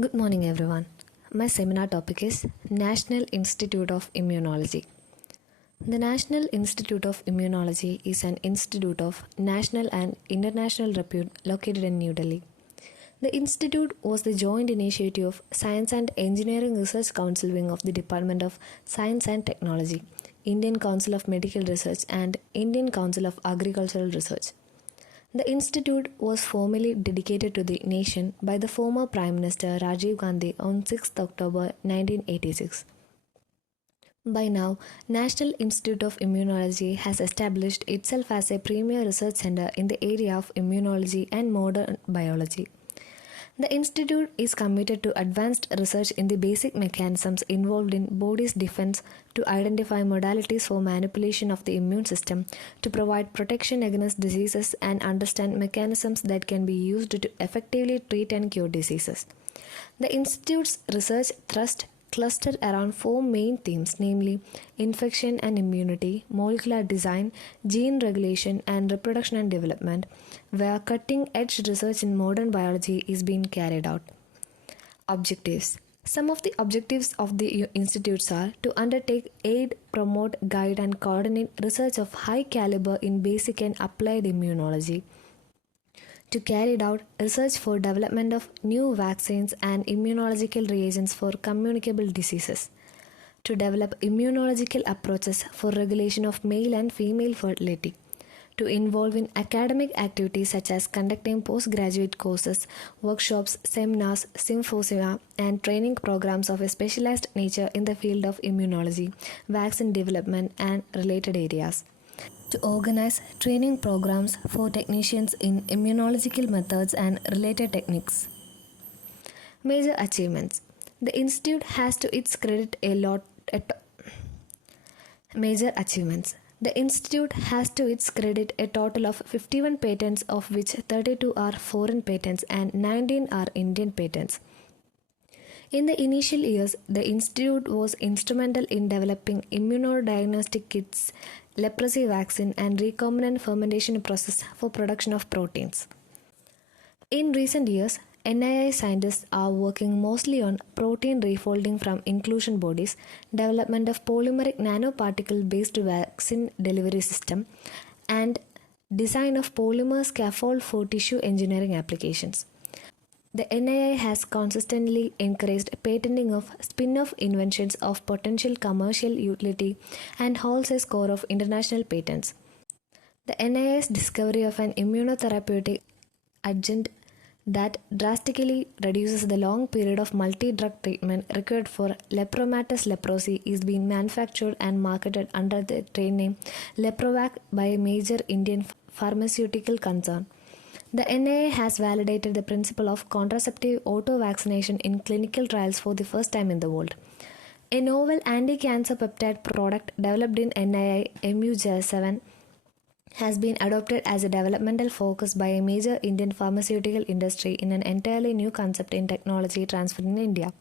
Good morning, everyone. My seminar topic is National Institute of Immunology. The National Institute of Immunology is an institute of national and international repute located in New Delhi. The institute was the joint initiative of Science and Engineering Research Council wing of the Department of Science and Technology, Indian Council of Medical Research, and Indian Council of Agricultural Research. The institute was formally dedicated to the nation by the former Prime Minister Rajiv Gandhi on 6 October 1986. By now, National Institute of Immunology has established itself as a premier research center in the area of immunology and modern biology. The institute is committed to advanced research in the basic mechanisms involved in body's defense, to identify modalities for manipulation of the immune system, to provide protection against diseases, and understand mechanisms that can be used to effectively treat and cure diseases. The institute's research thrust clustered around four main themes, namely infection and immunity, molecular design, gene regulation, and reproduction and development, where cutting-edge research in modern biology is being carried out. Objectives. Some of the objectives of the institutes are to undertake, aid, promote, guide, and coordinate research of high caliber in basic and applied immunology, to carry out research for development of new vaccines and immunological reagents for communicable diseases, to develop immunological approaches for regulation of male and female fertility, to involve in academic activities such as conducting postgraduate courses, workshops, seminars, symposia, and training programs of a specialized nature in the field of immunology, vaccine development, and related areas, to organize training programs for technicians in immunological methods and related techniques. Major achievements. The institute has to its credit Major achievements. The institute has to its credit a total of 51 patents, of which 32 are foreign patents and 19 are Indian patents. In the initial years, the institute was instrumental in developing immunodiagnostic kits, leprosy vaccine, and recombinant fermentation process for production of proteins. In recent years, NII scientists are working mostly on protein refolding from inclusion bodies, development of polymeric nanoparticle-based vaccine delivery system, and design of polymer scaffold for tissue engineering applications. The NII has consistently encouraged patenting of spin-off inventions of potential commercial utility and holds a score of international patents. The NII's discovery of an immunotherapeutic agent that drastically reduces the long period of multi-drug treatment required for lepromatous leprosy is being manufactured and marketed under the trade name Leprovac by a major Indian pharmaceutical concern. The NIA has validated the principle of contraceptive auto-vaccination in clinical trials for the first time in the world. A novel anti-cancer peptide product developed in NII MU07 has been adopted as a developmental focus by a major Indian pharmaceutical industry in an entirely new concept in technology transfer in India.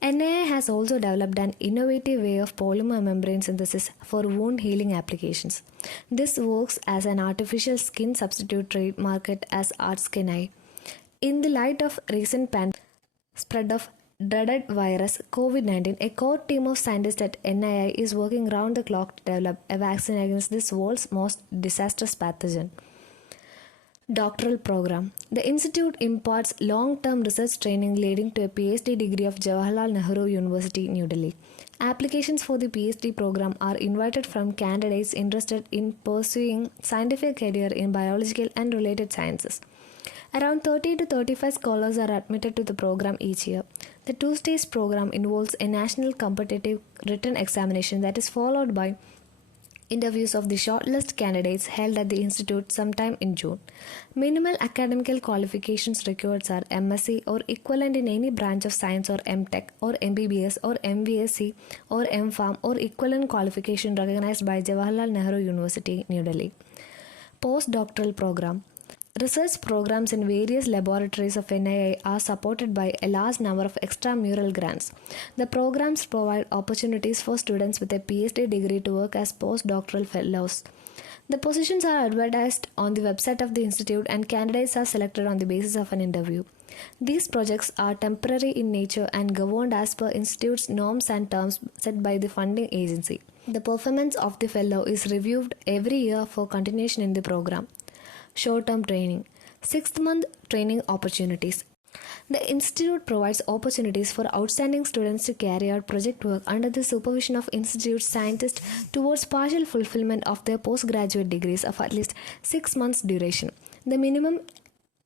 NII has also developed an innovative way of polymer membrane synthesis for wound healing applications. This works as an artificial skin substitute trademarked as ArtSkinEye. In the light of recent spread of dreaded virus COVID-19, a core team of scientists at NII is working round the clock to develop a vaccine against this world's most disastrous pathogen. Doctoral program. The institute imparts long-term research training leading to a PhD degree of Jawaharlal Nehru University, New Delhi. Applications for the PhD program are invited from candidates interested in pursuing scientific career in biological and related sciences. Around 30 to 35 scholars are admitted to the program each year. The two-stage program involves a national competitive written examination that is followed by interviews of the shortlist candidates held at the institute sometime in June. Minimal academic qualifications required are MSc or equivalent in any branch of science, or MTech or MBBS or MVSc or MPharm or equivalent qualification recognized by Jawaharlal Nehru University, New Delhi. Postdoctoral program. Research programs in various laboratories of NII are supported by a large number of extramural grants. The programs provide opportunities for students with a PhD degree to work as postdoctoral fellows. The positions are advertised on the website of the institute and candidates are selected on the basis of an interview. These projects are temporary in nature and governed as per institute's norms and terms set by the funding agency. The performance of the fellow is reviewed every year for continuation in the program. Short-term training. 6th-month training opportunities. The institute provides opportunities for outstanding students to carry out project work under the supervision of institute scientists towards partial fulfillment of their postgraduate degrees of at least 6 months duration. The minimum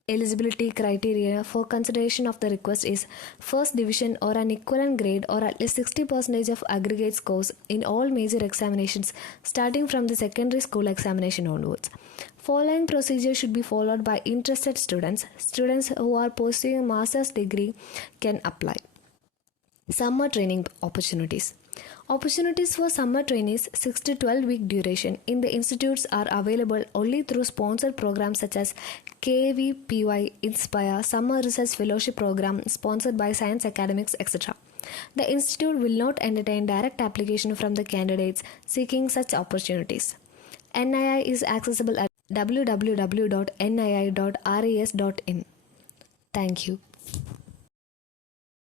eligibility criteria for consideration of the request is first division or an equivalent grade or at least 60% of aggregate scores in all major examinations starting from the secondary school examination onwards. Following procedure should be followed by interested students. Students who are pursuing a master's degree can apply. Summer training opportunities. Opportunities for summer trainees 6 to 12 week duration in the institutes are available only through sponsored programs such as KVPY Inspire Summer Research Fellowship Program sponsored by Science Academics, etc. The institute will not entertain direct application from the candidates seeking such opportunities. NII is accessible at www.nii.res.in. Thank you.